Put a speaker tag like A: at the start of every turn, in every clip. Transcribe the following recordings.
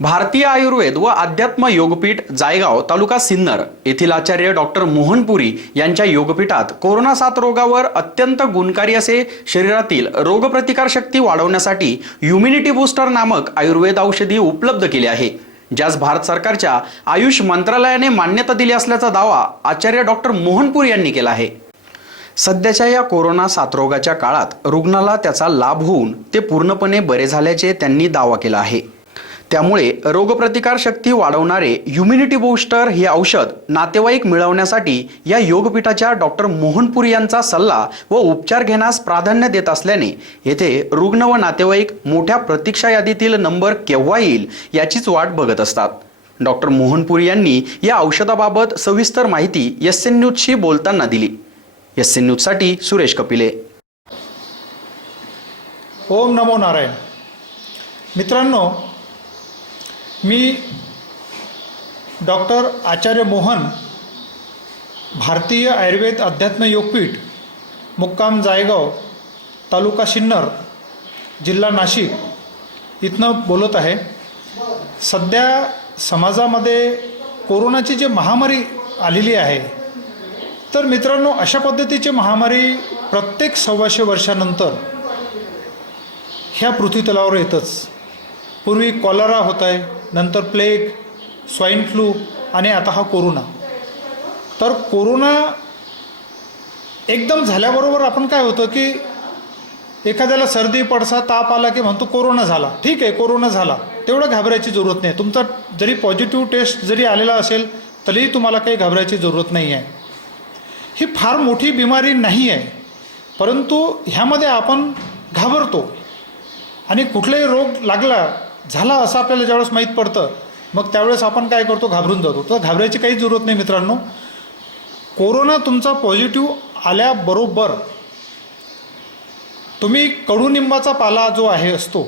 A: भारतीय आयुर्वेद व अध्यात्म योगपीठ जायगाव तालुका सिन्नर येथील आचार्य डॉक्टर मोहनपुरी यांच्या योगपीठात कोरोना साथ रोगावर अत्यंत गुणकारी असे शरीरातील रोगप्रतिकार शक्ती वाढवण्यासाठी ह्युमिनिटी बूस्टर नामक आयुर्वेद औषधी उपलब्ध केली आहे ज्यास भारत सरकारच्या आयुष मंत्रालयाने मान्यता दिली असल्याचा दावा आचार्य डॉक्टर मोहनपुरी यांनी केला आहे. सध्याच्या या कोरोना साथरोगाच्या काळात रुग्णाला त्याचा लाभ होऊन ते पूर्णपणे बरे झाल्याचे त्यांनी दावा केला आहे. त्यामुळे रोगप्रतिकार शक्ती वाढवणारे ह्युमिनिटी बूस्टर हे औषध नातेवाईक मिळवण्यासाठी या योगपीठाच्या डॉक्टर मोहनपुरी यांचा सल्ला व उपचार घेण्यास प्राधान्य देत असल्याने येथे रुग्ण व नातेवाईक मोठ्या प्रतीक्षा यादीतील नंबर केव्हा येईल याचीच वाट बघत असतात. डॉक्टर मोहनपुरी यांनी या औषधाबाबत सविस्तर माहिती एस एन न्यूजशी बोलताना दिली. एस एन न्यूजसाठी सुरेश कपिले.
B: ओम नमो नारायण. मित्रांनो मी डॉक्टर आचार्य मोहन भारतीय आयुर्वेद अध्यात्म योगपीठ मुक्काम जायगाव तालुका सिन्नर जिल्हा नाशिक इथनं बोलत आहे. सध्या समाजामध्ये कोरोनाची जी महामारी आलेली आहे तर मित्रांनो अशा पद्धतीची महामारी प्रत्येक सव्वाशे वर्षानंतर ह्या पृथ्वीतलावर येतच. पूर्वी कॉलरा होत आहे नंतर प्लेग स्वाईन फ्लू आणि आता हा कोरोना तर कोरोना एकदम झाल्याबरोबर आपण काय होतं की एखाद्याला सर्दी पडसा ताप आला की म्हणतो कोरोना झाला. ठीक आहे कोरोना झाला. तेवढं घाबरायची जरूरत नाही. तुमचा जरी पॉझिटिव्ह टेस्ट जरी आलेला असेल तरीही तुम्हाला काही घाबरायची जरूरत नाही आहे. ही फार मोठी बिमारी नाही आहे. परंतु ह्यामध्ये आपण घाबरतो. आणि कुठलाही रोग लागला झाला असं आपल्याला ज्यावेळेस माहीत पडतं मग त्यावेळेस आपण काय करतो घाबरून जातो. तर घाबरायची काही जरूरत नाही मित्रांनो. कोरोना तुमचा पॉझिटिव्ह आल्याबरोबर तुम्ही कडुनिंबाचा पाला जो आहे असतो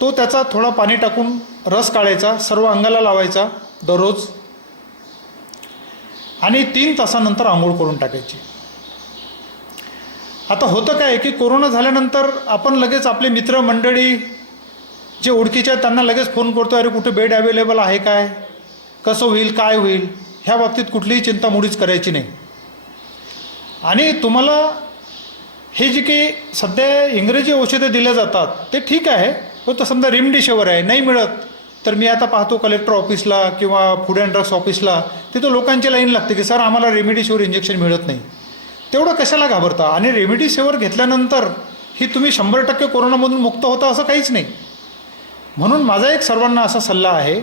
B: तो त्याचा थोडा पाणी टाकून रस काढायचा सर्व अंगाला लावायचा दररोज. आणि तीन तासानंतर आंघोळ करून टाकायची. आता होतं काय की कोरोना झाल्यानंतर आपण लगेच आपले मित्रमंडळी जे ओळखीचे आहेत त्यांना लगेच फोन करतो अरे कुठे बेड अवेलेबल आहे काय? कसं होईल काय होईल? ह्या बाबतीत कुठलीही चिंता मुळीच करायची नाही. आणि तुम्हाला हे जे काही सध्या इंग्रजी औषधं दिल्या जातात ते ठीक आहे. पण तर समजा रेमडेसिवीर आहे नाही मिळत तर मी आता पाहतो कलेक्टर ऑफिसला किंवा फूड अँड ड्रग्स ऑफिसला तिथं लोकांची लाईन लागते की सर आम्हाला रेमडेसिवीर इंजेक्शन मिळत नाही. तेवढं कशाला घाबरता? आणि रेमडेसिवीर घेतल्यानंतर ही तुम्ही शंभर टक्के कोरोनामधून मुक्त होता असं काहीच नाही. म्हणून माझा एक सर्वांना असा सल्ला आहे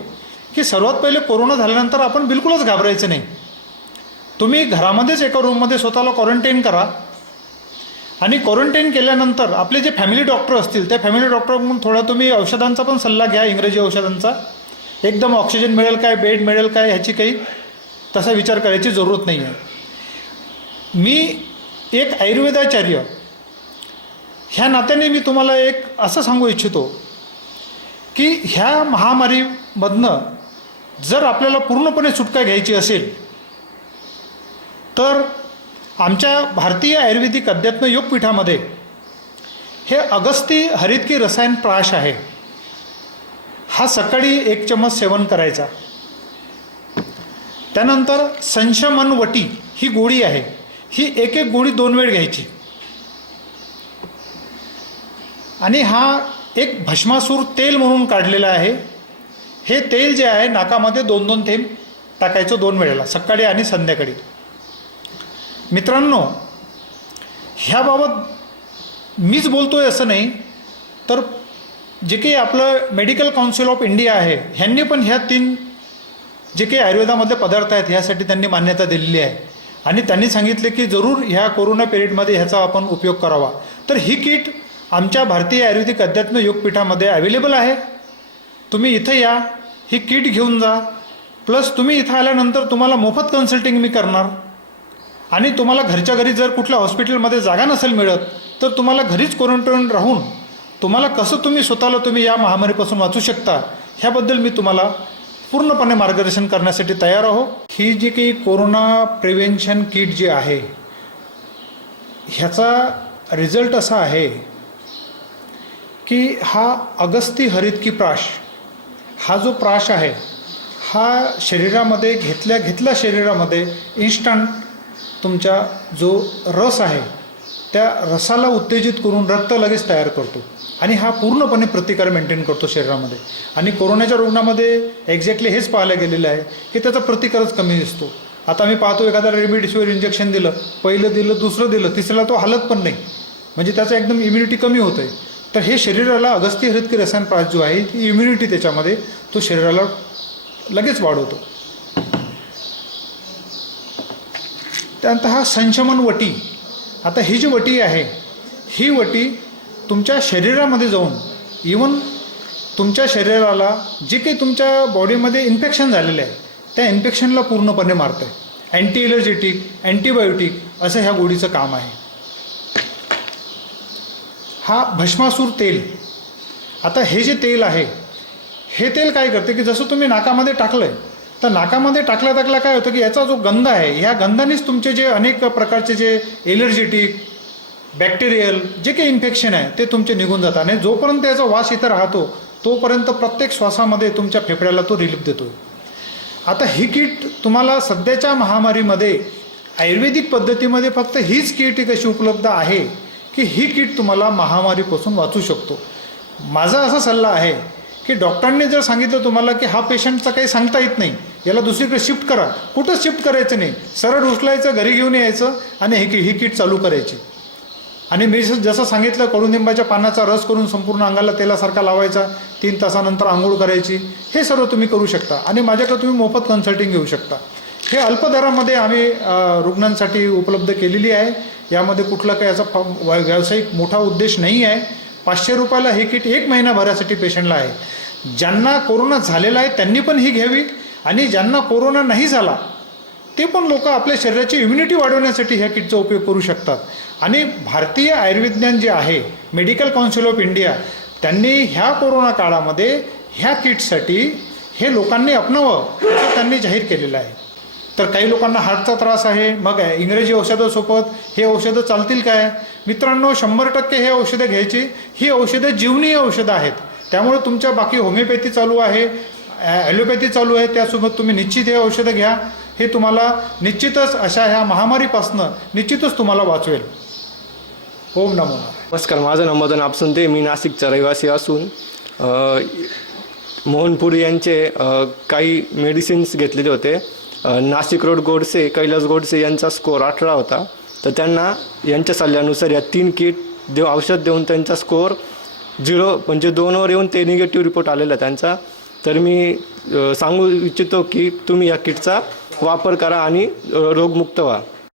B: की सर्वात पहिले कोरोना झाल्यानंतर आपण बिलकुलच घाबरायचं नाही. तुम्ही घरामध्येच एका रूममध्ये स्वतःला क्वारंटाईन करा. आणि क्वारंटाईन केल्यानंतर आपले जे फॅमिली डॉक्टर असतील त्या फॅमिली डॉक्टरकडून थोडा तुम्ही औषधांचा पण सल्ला घ्या इंग्रजी औषधांचा. एकदम ऑक्सिजन मिळेल काय बेड मिळेल काय ह्याची काही तसा विचार करायची जरूरत नाही आहे मी एक आयुर्वेदाचार्य. ह्या नात्याने मी तुम्हाला एक असं सांगू इच्छितो की ह्या महामारीमधनं जर आपल्याला पूर्णपणे सुटका घ्यायची असेल तर आमच्या भारतीय आयुर्वेदिक अध्यात्म योगपीठामध्ये हे अगस्ती हरितकी रसायन प्राश आहे. हा सकाळी एक चमच सेवन करायचा. त्यानंतर संशमनवटी ही गोळी आहे. ही एक एक गोळी दोन वेळ घ्यायची. आणि हा एक भस्मासूर तेल म्हणून काढलेलं आहे. हे तेल जे आहे नाकामध्ये दोन दोन थेंब टाकायचं दोन वेळेला सकाळी आणि संध्याकाळी. मित्रांनो ह्याबाबत मीच बोलतो आहे असं नाही तर जे काही आपलं मेडिकल काउन्सिल ऑफ इंडिया आहे ह्यांनी पण ह्या तीन जे काही आयुर्वेदामधले पदार्थ आहेत ह्यासाठी त्यांनी मान्यता दिलेली आहे. आणि त्यांनी सांगितले की जरूर ह्या कोरोना पिरियडमध्ये ह्याचा आपण उपयोग करावा. तर ही किट आमच्या भारतीय आयुर्वेदिक अध्यात्म योगपीठामध्ये अवेलेबल आहे. तुम्ही इथं या ही किट घेऊन जा. प्लस तुम्ही इथं आल्यानंतर तुम्हाला मोफत कन्सल्टिंग मी करणार. आणि तुम्हाला घरच्या घरी जर कुठल्या हॉस्पिटलमध्ये जागा नसेल मिळत तर तुम्हाला घरीच क्वारंटाईन राहून तुम्हाला कसं तुम्ही स्वतःला तुम्ही या महामारीपासून वाचू शकता ह्याबद्दल मी तुम्हाला पूर्णपणे मार्गदर्शन करण्यासाठी तयार आहो. ही जी काही कोरोना प्रिव्हेन्शन किट जी आहे ह्याचा रिझल्ट असा आहे की हा अगस्ती हरित की प्राश हा जो प्राश आहे हा शरीरामध्ये घेतल्या घेतल्या शरीरामध्ये इन्स्टंट तुमच्या जो रस आहे त्या रसाला उत्तेजित करून रक्त लगेच तयार करतो. आणि हा पूर्णपणे प्रतिकार मेंटेन करतो शरीरामध्ये. आणि कोरोनाच्या रुग्णामध्ये एक्झॅक्टली हेच पाहायला गेलेलं आहे की त्याचा प्रतिकारच कमी दिसतो. आता मी पाहतो एखाद्याला रेमडेसिवीर इंजेक्शन दिलं पहिलं दिलं दुसरं दिलं तिसऱ्याला तो हालत पण नाही. म्हणजे त्याचं एकदम इम्युनिटी कमी होतं आहे तर हे शरीराला अगस्ती हरितकी रसायन पाच जो आहे ती इम्युनिटी त्याच्यामध्ये तो शरीराला लगेच वाढवतो. त्यानंतर हा संशमन वटी. आता ही जी वटी आहे ही वटी तुमच्या शरीरामध्ये जाऊन इवन तुमच्या शरीराला जे काही तुमच्या बॉडीमध्ये इन्फेक्शन झालेलं आहे त्या इन्फेक्शनला पूर्णपणे मारतं आहे अँटी एलर्जेटिक अँटीबायोटिक असं ह्या गोळीचं काम आहे. हा भस्मासूर तेल. आता हे जे तेल आहे हे तेल काय करते की जसं तुम्ही नाकामध्ये टाकलंय तर नाकामध्ये टाकल्या टाकल्या काय होतं की याचा जो गंध आहे ह्या गंधानेच तुमचे जे अनेक प्रकारचे जे एलर्जेटिक बॅक्टेरियल जे काही इन्फेक्शन आहे ते तुमचे निघून जातात. आणि जोपर्यंत याचा वास इथं राहतो तोपर्यंत प्रत्येक श्वासामध्ये तुमच्या फेफड्याला तो रिलीफ देतो आता ही किट तुम्हाला सध्याच्या महामारीमध्ये आयुर्वेदिक पद्धतीमध्ये फक्त हीच किट कशी उपलब्ध आहे की ही किट तुम्हाला महामारीपासून वाचू शकतो. माझा असा सल्ला आहे की डॉक्टरांनी जर सांगितलं तुम्हाला की हा पेशंटचा काही सांगता येत नाही याला दुसरीकडे शिफ्ट करा. कुठंच शिफ्ट करायचं नाही? सरळ उचलायचं घरी घेऊन यायचं आणि ही ही किट चालू करायची. आणि मी जसं जसं सांगितलं कडुनिंबाच्या पानाचा रस करून संपूर्ण अंगाला तेलासारखा लावायचा तीन तासानंतर आंघोळ करायची हे सर्व तुम्ही करू शकता. आणि माझ्याकडे तुम्ही मोफत कन्सल्टिंग घेऊ शकता. हे अल्प दरामध्ये आम्ही रुग्णांसाठी उपलब्ध केलेली आहे. यामध्ये कुठला काही याचा फ- व्या- व्यावसायिक मोठा उद्देश नाही आहे. पाचशे रुपयाला हे किट एक महिनाभरासाठी पेशंटला आहे. ज्यांना कोरोना झालेला आहे त्यांनी पण ही घ्यावी. आणि ज्यांना कोरोना नाही झाला ते पण लोक आपल्या शरीराची इम्युनिटी वाढवण्यासाठी ह्या किटचा उपयोग करू शकतात. आणि भारतीय आयुर्विज्ञान जे आहे मेडिकल काउन्सिल ऑफ इंडिया त्यांनी ह्या कोरोना काळामध्ये ह्या किटसाठी हे लोकांनी अपनावं असं त्यांनी जाहीर केलेलं आहे. तर काही लोकांना हार्टचा त्रास आहे. मग आहे इंग्रजी औषधासोबत हे औषधं चालतील काय? मित्रांनो शंभर टक्के हे औषधं घ्यायची. ही औषधं जीवनीय औषधं आहेत. त्यामुळे तुमच्या बाकी होमिओपॅथी चालू आहे ॲलोपॅथी चालू आहे. त्यासोबत तुम्ही निश्चित हे औषधं घ्या. हे तुम्हाला निश्चितच अशा ह्या महामारीपासनं निश्चितच तुम्हाला वाचवेल. ओम नमो
C: नमस्कार माझं नाव मदन आपसुंते मी नाशिकचा रहिवासी असून मोहनपुरी यांचे काही मेडिसिन्स घेतलेले होते. नाशिक रोड गोडसे कैलास गोडसे यांचा स्कोअर अठरा होता. तर त्यांना यांच्या सल्ल्यानुसार या तीन किट देऊ औषध देऊन त्यांचा स्कोअर झिरो म्हणजे दोनवर येऊन ते निगेटिव्ह रिपोर्ट आलेला त्यांचा. तर मी सांगू इच्छितो की तुम्ही या किटचा वापर करा आणि रोगमुक्त व्हा.